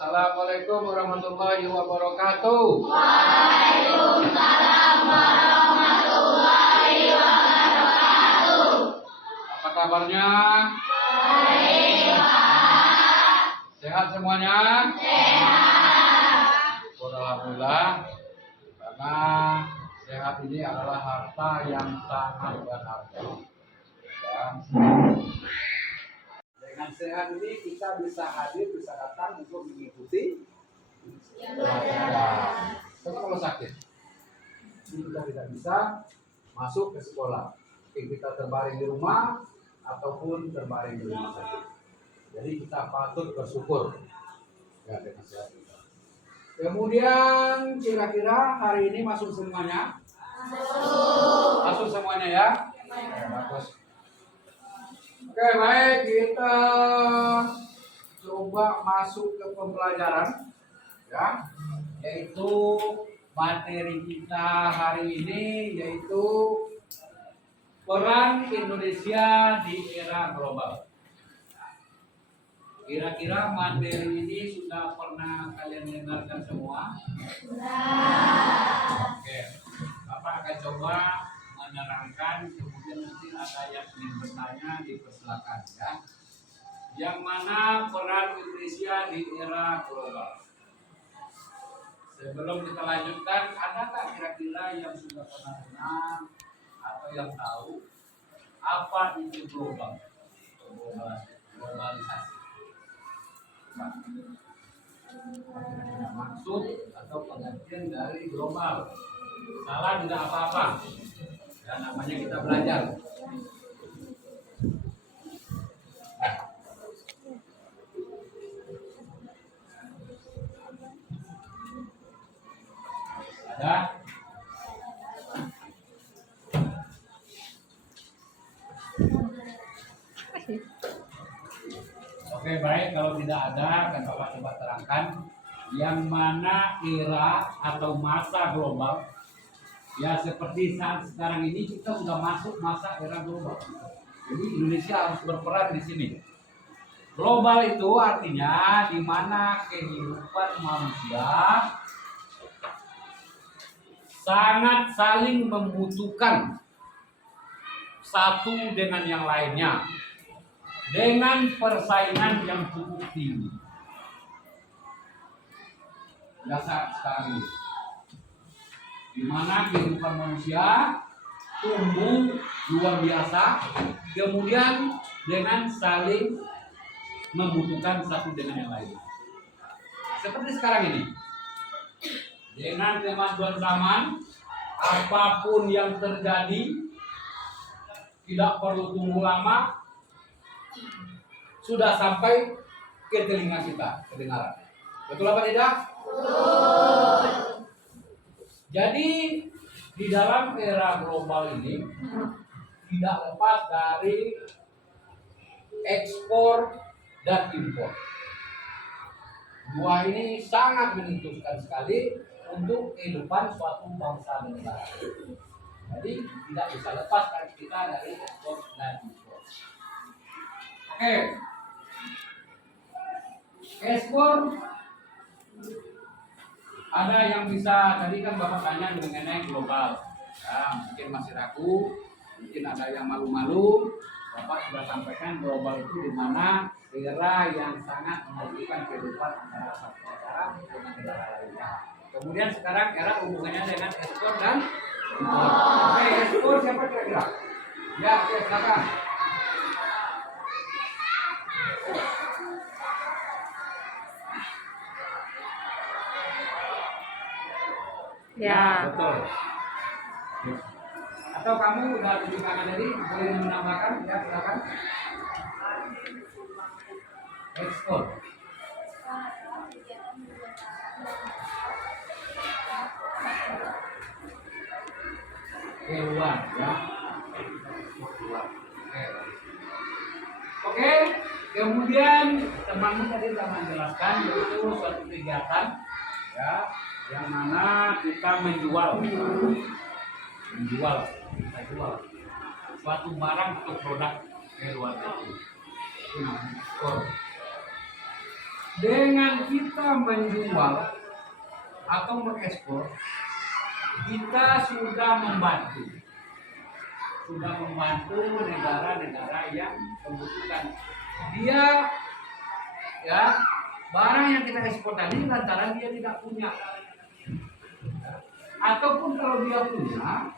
Assalamualaikum warahmatullahi wabarakatuh. Waalaikumsalam warahmatullahi wabarakatuh. Apa kabarnya? Baik, Pak. Sehat semuanya? Sehat. Alhamdulillah. Karena sehat ini adalah harta yang sangat berharga. Dan dengan sehat ini kita bisa hadir, bisa datang untuk mengikuti pelajaran. Tapi kalau sakit, ini kita tidak bisa masuk ke sekolah. Mungkin kita terbaring di rumah ataupun terbaring di rumah sakit. Jadi kita patut bersyukur ya dengan sehat kita. Kemudian kira-kira hari ini masuk semuanya? Masuk semuanya ya? Ya, bagus. Oke, baik, kita coba masuk ke pembelajaran ya, yaitu materi kita hari ini yaitu peran Indonesia di era global. Kira-kira materi ini sudah pernah kalian dengarkan semua? Sudah. Oke, Bapak akan coba menerangkan, kemudian nanti ada yang ingin bertanya dipersilakan ya. Yang mana peran Indonesia di era global? Sebelum kita lanjutkan, adakah kira-kira yang sudah pernah dengar atau yang tahu apa itu global? Globalisasi. Maksud atau pengertian dari global. Salah tidak apa-apa. Dan namanya kita belajar. Ada? Oke, baik, kalau tidak ada akan Bapak coba terangkan yang mana era atau masa global. Ya seperti saat sekarang ini kita sudah masuk masa era global. Jadi Indonesia harus berperan di sini. Global itu artinya di mana kehidupan manusia sangat saling membutuhkan satu dengan yang lainnya, dengan persaingan yang cukup tinggi. Saat sekarang ini, di mana kehidupan manusia tumbuh luar biasa, kemudian dengan saling membutuhkan satu dengan yang lain. Seperti sekarang ini, dengan kemajuan zaman, apapun yang terjadi tidak perlu tunggu lama, sudah sampai ke telinga kita, kedengaran. Betul apa tidak? Betul. Jadi di dalam era global ini tidak lepas dari ekspor dan impor. Dua ini sangat menentukan sekali untuk kehidupan suatu bangsa dan negara. Jadi tidak bisa lepas kita dari ekspor dan impor. Oke. Ekspor ada yang bisa, tadi kan Bapak tanya mengenai global ya, mungkin masih ragu, mungkin ada yang malu-malu. Bapak sudah sampaikan global itu di mana era yang sangat membutuhkan kehidupan antara satu negara dengan negara lainnya. Kemudian sekarang era hubungannya dengan ekspor dan impor. Oke, ekspor siapa kira-kira? Ya, oke, silakan. Ya. Betul. Atau kamu udah tunjuk kanan tadi, boleh menambahkan? Ya, silakan. Ekspor. Keluar, ya. Keluar. Oke. Kemudian temanmu tadi telah menjelaskan yaitu suatu kegiatan, ya, yang mana kita menjual, kita jual suatu barang atau produk ke luar negeri. Itu namanya ekspor. Dengan kita menjual atau mengekspor, kita sudah membantu negara-negara yang membutuhkan. Dia ya barang yang kita ekspor tadi lantaran dia tidak punya, ataupun kalau dia punya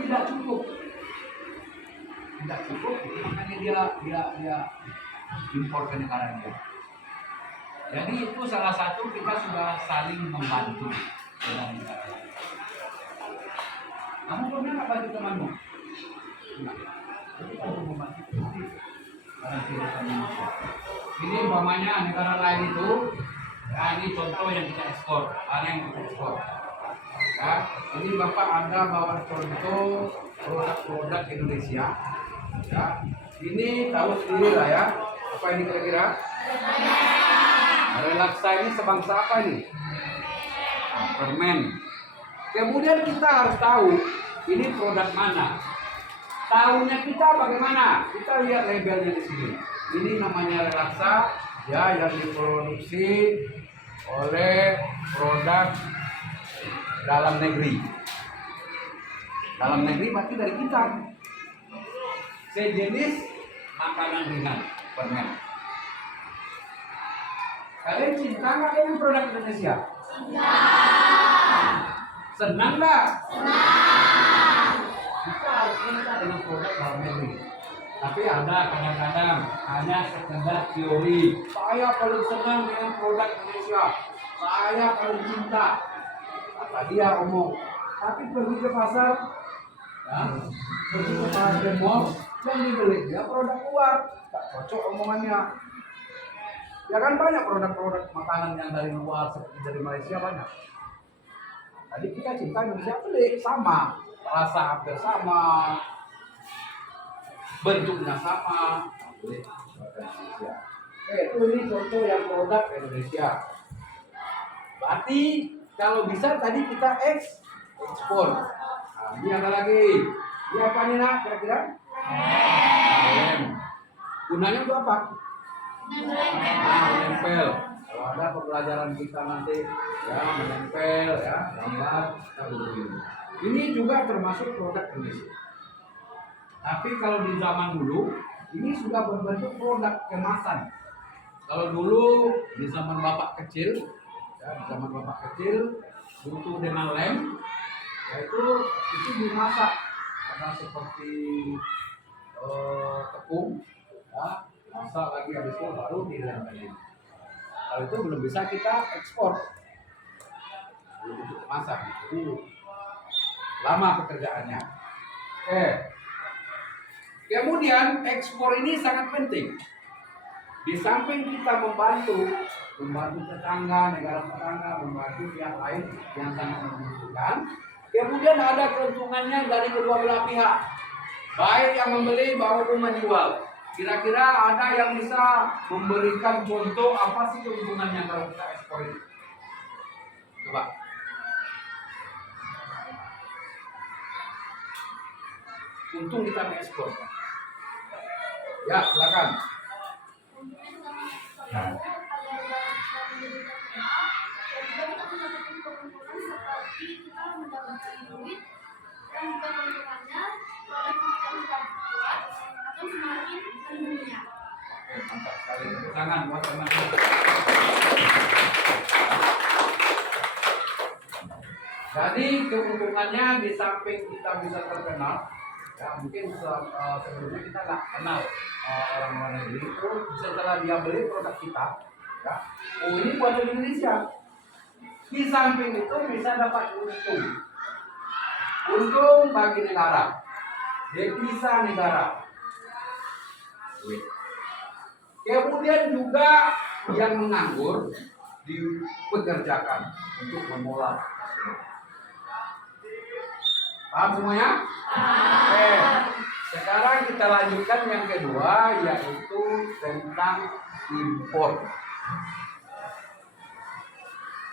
tidak cukup, makanya dia impor ke negara dia. Jadi itu salah satu kita sudah saling membantu dengan negara. Kamu pernah nggak bantu temanmu? Enggak. Jadi kamu membantu. Ini umpamanya negara lain itu, ya ini contoh yang kita ekspor, ada yang kita ekspor. Ya, ini Bapak Anda bawa contoh produk-produk Indonesia. Ya, ini tahu sendiri lah ya. Apa ini kira-kira? Relaksa ini sebangsa apa ini? Permen. Kemudian kita harus tahu ini produk mana. Tahunya kita bagaimana? Kita lihat labelnya di sini. Ini namanya relaksa, ya, yang diproduksi oleh produk dalam negeri. Dalam negeri berarti dari kita. Sejenis makanan ringan, permen. Kalian cinta nggak dengan produk Indonesia? Senang nggak? Kita harus cinta dengan produk dalam negeri. Tapi ada kadang-kadang hanya sekedar teori. Saya paling senang dengan produk Indonesia. Saya paling cinta. Apa dia omong? Tapi pergi ke pasar, ya, pergi ke pasar mall, yang dibeli dia produk luar. Tak cocok omongannya. Ya kan banyak produk-produk makanan yang dari luar seperti dari Malaysia banyak. Tadi kita cinta Indonesia beli sama, rasa hampir sama, bentuknya sama, beli produk Indonesia. Itu ini contoh yang produk Indonesia. Berarti kalau bisa tadi kita ekspor. Nah, ini ada lagi. Ini apa nih nak kira-kira? Lem. Gunanya untuk apa? Menempel. Kalau ada pembelajaran kita nanti ya menempel ya gambar kita begini. Ini juga termasuk produk Indonesia. Tapi kalau di zaman dulu ini sudah berbentuk produk kemasan. Kalau dulu di zaman bapak kecil, ya, di zaman bapak kecil butuh dengan lem, yaitu itu dimasak karena seperti tepung, ya. Masak lagi habis itu baru dilem. Kalau itu belum bisa kita ekspor, belum untuk masak, itu lama pekerjaannya. Kemudian ekspor ini sangat penting. Di samping kita membantu tetangga, negara tetangga, membantu pihak lain yang sangat membutuhkan, kemudian ada keuntungannya dari kedua belah pihak, baik yang membeli maupun menjual. Kira-kira ada yang bisa memberikan contoh apa sih keuntungannya kalau kita ekspor ini? Coba. Untung kita mengekspor. Ya, silakan. Mantap sekali. Tepuk tangan buat teman-teman. Jadi keuntungannya di samping kita bisa terkenal, ya mungkin sebelumnya kita nggak kenal orang luar negeri itu, setelah dia beli produk kita, ya, oh ini buatan Indonesia. Di samping itu bisa dapat untung bagi negara, devisa negara. Kemudian juga yang menganggur dipekerjakan untuk mengolah. Paham semuanya? Sekarang kita lanjutkan yang kedua, yaitu tentang impor.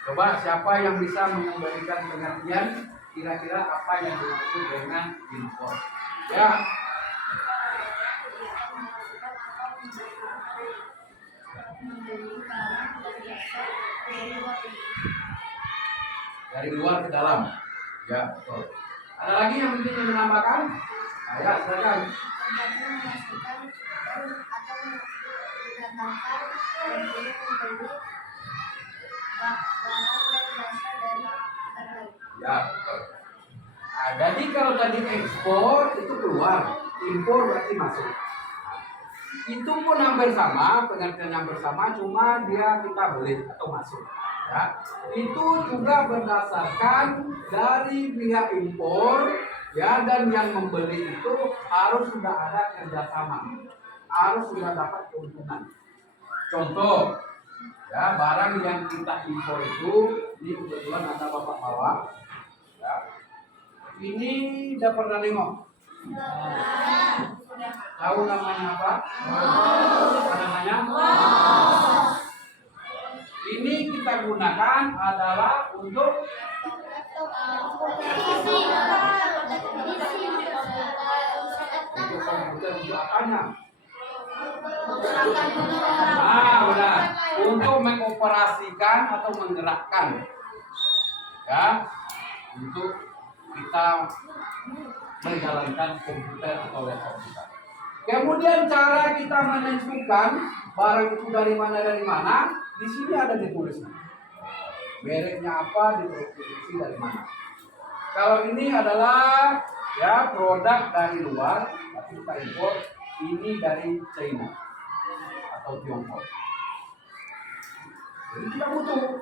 Coba siapa yang bisa memberikan pengertian kira-kira apa yang dimaksud dengan impor? Ya. Membeli barang dari luar ke dalam. Ya, betul. Ada lagi yang mungkin yang menambahkan? Nah, ya, silakan. Membantu memastikan atau mendatangkan membeli barang dan jasa dari luar negeri. Ya, betul. Nah, jadi kalau tadi ekspor itu keluar, impor berarti masuk. Itu pun hampir sama, pengertian hampir sama, cuma dia kita beli atau masuk. Ya, itu juga berdasarkan dari pihak impor, ya, dan yang membeli itu harus sudah ada kerjasama, harus sudah dapat keuntungan. Contoh, ya, barang yang kita impor itu, ini kebetulan ada bapak bawa, ya, ini udah pernah nengok. Tahu namanya apa? Apa namanya? Ini kita gunakan adalah untuk komputer untuk apanya? Ah, benar. Untuk mengoperasikan atau menggerakkan, ya, untuk kita menjalankan komputer atau laptop kita. Kemudian cara kita menentukan barang itu dari mana, di sini ada ditulisnya. Mereknya apa, diproduksi dari mana. Kalau ini adalah ya produk dari luar, tapi kita impor, ini dari China atau Tiongkok. Jadi kita butuh,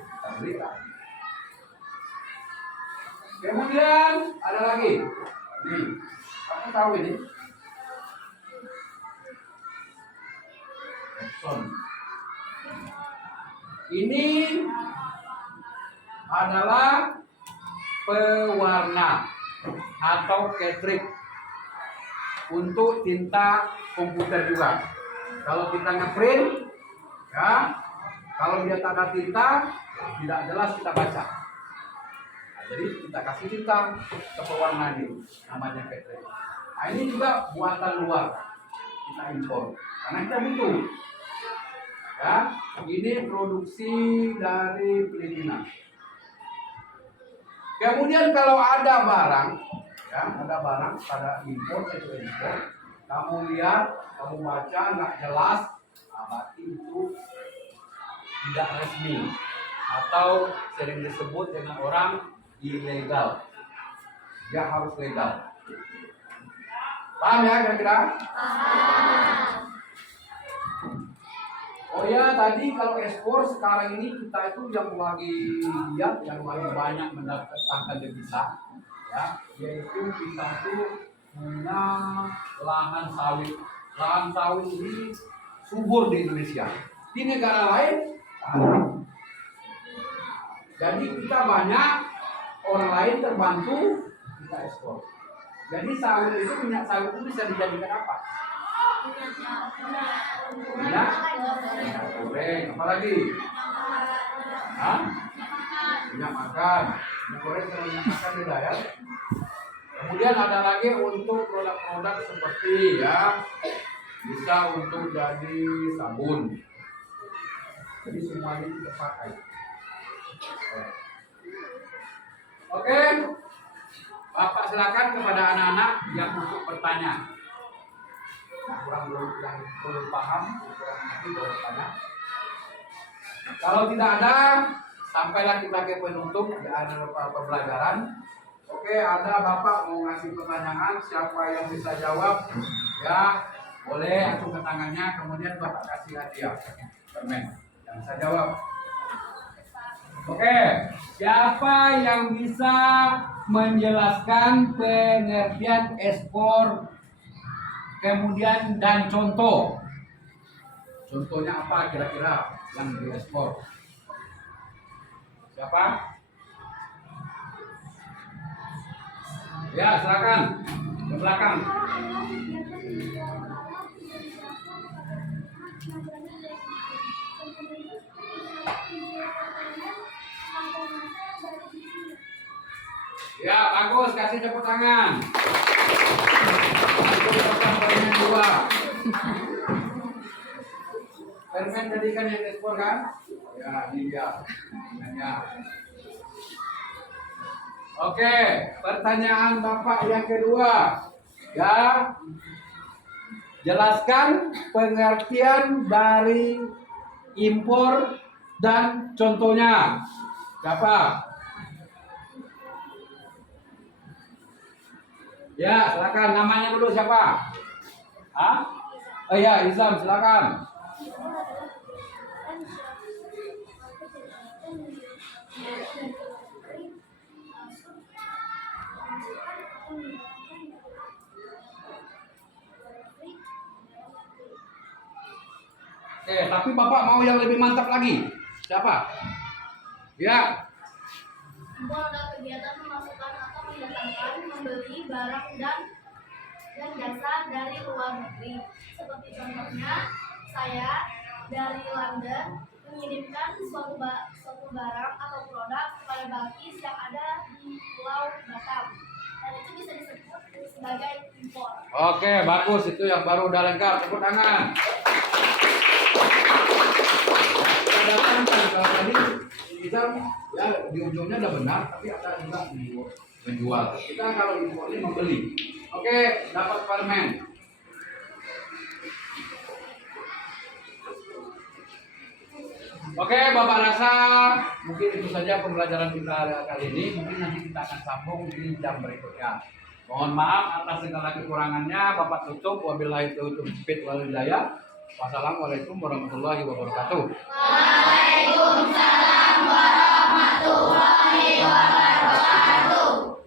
kita belikan. Kemudian ada lagi, nih, aku tahu ini. Epson. Ini adalah pewarna atau cartridge untuk tinta komputer juga. Kalau kita ngeprint, ya, kalau dia tak ada tinta, tidak jelas kita baca. Nah, jadi kita kasih tinta ke pewarna ini, namanya cartridge. Nah, ini juga buatan luar, kita impor, karena kita butuh. Ya, ini produksi dari Filipina. Kemudian kalau ada barang, ya, ada barang pada impor itu impor, kamu lihat, kamu baca nggak jelas, berarti itu tidak resmi atau sering disebut dengan orang ilegal. Dia harus legal. Paham ya kira-kira? Oh ya, tadi kalau ekspor sekarang ini kita itu yang lagi lihat, yang lagi banyak mendatangkan devisa, ya, yaitu kita itu punya lahan sawit. Lahan sawit ini subur di Indonesia. Di negara lain, jadi kita banyak, orang lain terbantu, kita ekspor. Jadi sawit itu, minyak sawit itu bisa dijadikan apa? Minyak goreng, apa lagi? Hah? Minyak makan. Minyak goreng sama minyak makan beda ya. Kemudian ada lagi untuk produk-produk seperti ya, bisa untuk jadi sabun. Jadi semuanya kita pakai. Oke, Bapak silakan kepada anak-anak yang untuk bertanya. Kurang belum paham, kurang ngerti boleh tanya. Kalau tidak ada, sampailah kita ke penutup di akhir pembelajaran. Oke, ada Bapak mau ngasih pertanyaan, siapa yang bisa jawab? Ya, boleh acungkan tangannya, kemudian Bapak kasih hadiah permen yang bisa jawab. Oke, siapa yang bisa menjelaskan pengertian ekspor? Kemudian dan contoh. Contohnya apa kira-kira yang diekspor? Siapa? Ya, silakan. Ke belakang. Ya, bagus. Kasih tepuk tangan. Permen 2. Permen tadi kan yang ekspor kan? Ya, ini dia. Ya. Oke, pertanyaan Bapak yang kedua. Ya. Jelaskan pengertian dari impor dan contohnya. Siapa? Ya, silakan. Namanya dulu siapa? Hah? Oh iya, Islam, silakan. Tapi Bapak mau yang lebih mantap lagi. Siapa? Ya. Impor adalah kegiatan memasukkan atau mendatangkan, membeli barang dan jasa dari luar negeri. Seperti contohnya, saya dari London mengirimkan suatu barang atau produk kepada Balkis yang ada di Pulau Batam. Dan itu bisa disebut sebagai impor. Oke, bagus, itu yang baru udah lengkap. Tepuk tangan. Kita datangkan kalau tadi kita ya di ujungnya udah benar, tapi ada juga menjual. Kita kalau impor ini membeli. Oke, dapat permen. Oke, Bapak rasa mungkin itu saja pembelajaran kita kali ini. Mungkin nanti kita akan sambung di jam berikutnya. Mohon maaf atas segala kekurangannya. Bapak tutup. Wabillahi taufiq wal hidayah. Wassalamualaikum warahmatullahi wabarakatuh. Waalaikumsalam warahmatullahi wabarakatuh.